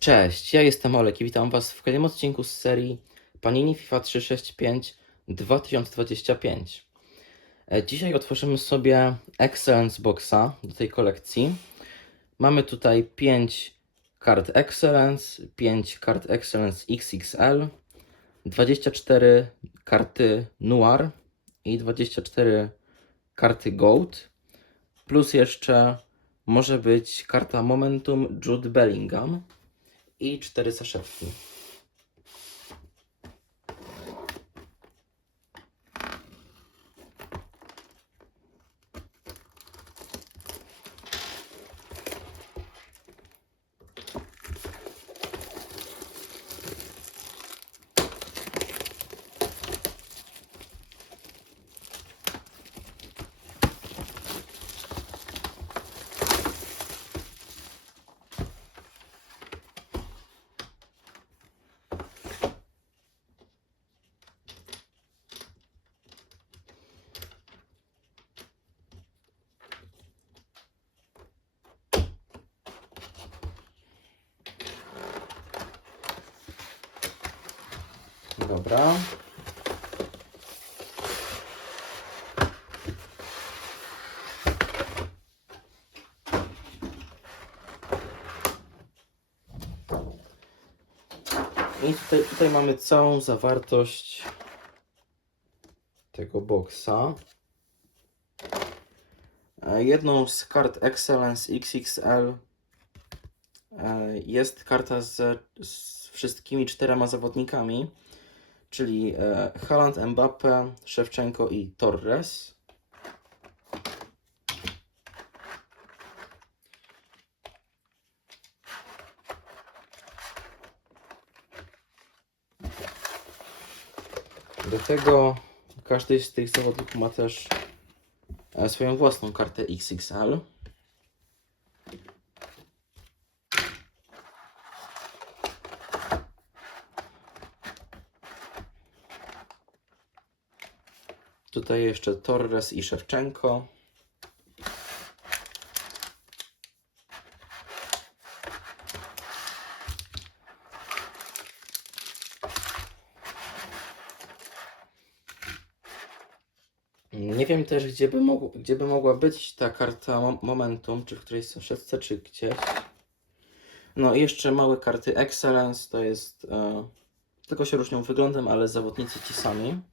Cześć, ja jestem Olek i witam Was w kolejnym odcinku z serii Panini FIFA 365 2025. E, Dzisiaj otworzymy sobie Excellence Boxa do tej kolekcji. Mamy tutaj 5 kart Excellence, 5 kart Excellence XXL, 24 karty Noir i 24 karty Gold, plus jeszcze może być karta Momentum Jude Bellingham i cztery saszetki. Dobra. I tutaj, tutaj mamy całą zawartość tego boksa. E, Jedną z kart Excellence XXL e, jest karta z, z wszystkimi czterema zawodnikami, czyli e, Haaland, Mbappe, Szewczenko i Torres. Do tego każdy z tych zawodników ma też e, swoją własną kartę XXL. Tutaj jeszcze Torres i Szewczenko. Nie wiem też, gdzie by, mogł, gdzie by mogła być ta karta mo- Momentum, czy w którejś saszetce, czy gdzieś. No i jeszcze małe karty Excellence, to jest... E, tylko się różnią wyglądem, ale zawodnicy ci sami.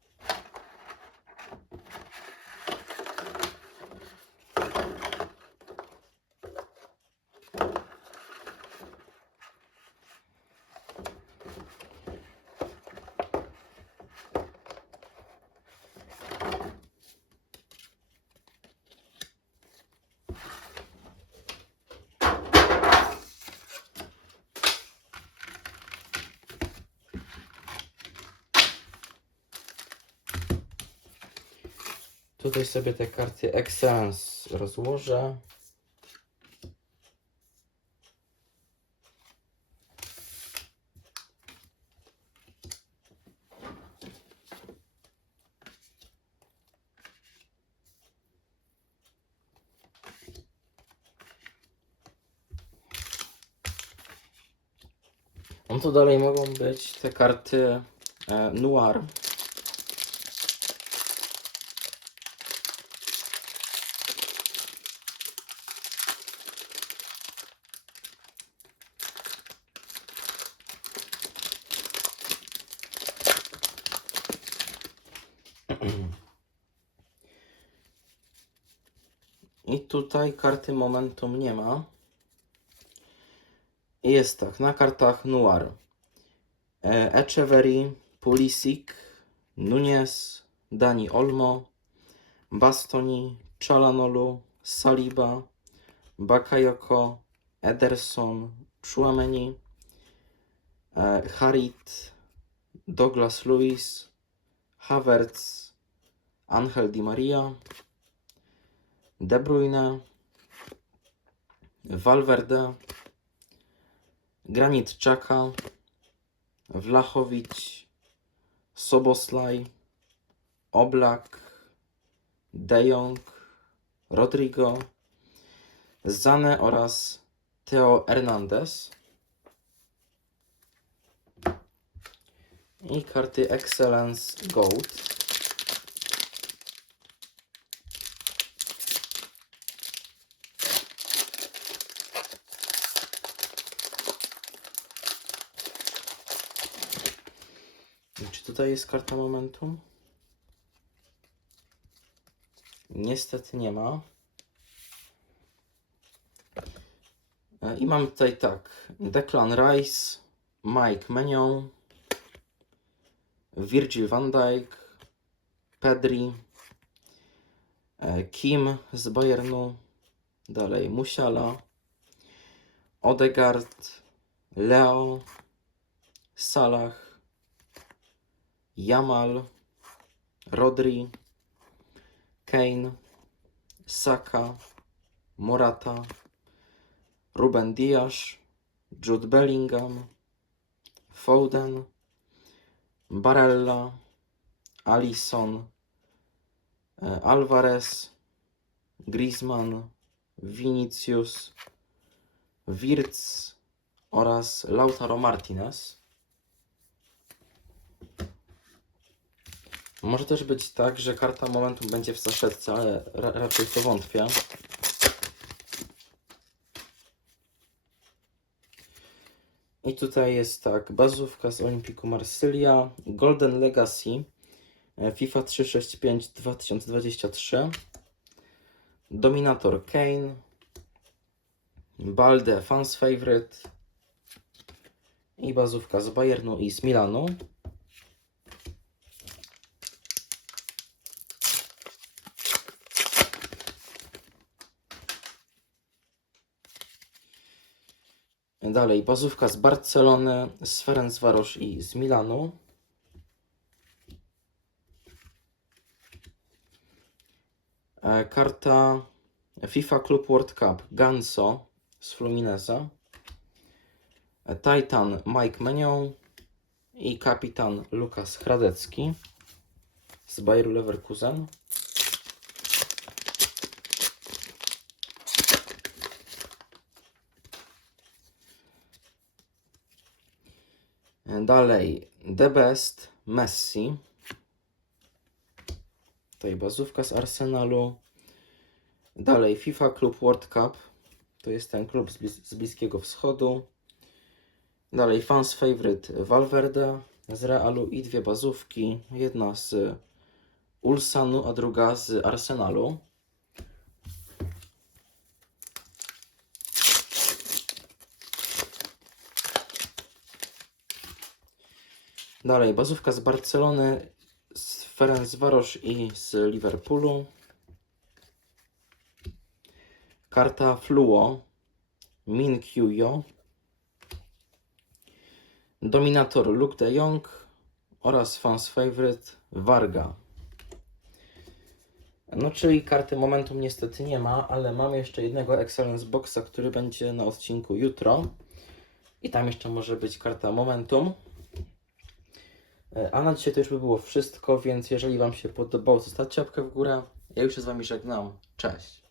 Tutaj sobie te karty Excellence rozłożę. No to dalej mogą być te karty e, Noir. I tutaj karty Momentum nie ma. Jest tak, na kartach Noir. E, Echeverry, Pulisic, Nunez, Dani Olmo, Bastoni, Chalanolu, Saliba, Bakayoko, Ederson, Chouameni, e, Harit, Douglas Lewis, Havertz, Angel Di Maria, De Bruyne, Valverde, Granit Xhaka, Vlahovic, Soboslaj, Oblak, De Jong, Rodrigo, Zane oraz Theo Hernandez. I karty Excellence Gold. I Czy tutaj jest karta momentum? Niestety nie ma. E, I mam tutaj tak. Declan Rice, Mike Menion, Virgil van Dijk, Pedri, e, Kim z Bayernu, dalej Musiala, Odegaard, Leo, Salah, Jamal, Rodri, Kane, Saka, Morata, Ruben Dias, Jude Bellingham, Foden, Barella, Alisson, e, Alvarez, Griezmann, Vinicius, Wirtz oraz Lautaro Martinez. Może też być tak, że karta momentum będzie w saszetce, ale ra raczej to wątpię. I tutaj jest tak, bazówka z Olimpiku Marsylia, Golden Legacy, e, FIFA 365 2023, Dominator Kane, Balde Fans Favorite i bazówka z Bayernu i z Milanu. Dalej, bazówka z Barcelony, z Ferencvaros i z Milanu. E, Karta FIFA Club World Cup Ganso z Fluminesa. E, Titan Mike Menion i kapitan Lukas Hradecki z Bayeru Leverkusen. Dalej, The Best, Messi. Tutaj bazówka z Arsenalu. Dalej, FIFA Club World Cup. To jest ten klub z, z Bliskiego Wschodu. Dalej, Fans Favorite Valverde z Realu i dwie bazówki. Jedna z Ulsanu, a druga z Arsenalu. Dalej, bazówka z Barcelony, z Ferencvaros i z Liverpoolu. Karta Fluo, Min Kyoyo. Dominator Luke de Jong oraz Fans Favorite Varga. No, czyli karty Momentum niestety nie ma, ale mam jeszcze jednego Excellence Boxa, który będzie na odcinku jutro. I tam jeszcze może być karta Momentum. E, A na dzisiaj to już by było wszystko, więc jeżeli Wam się podobało, zostawcie łapkę w górę. Ja już się z Wami żegnam. Cześć!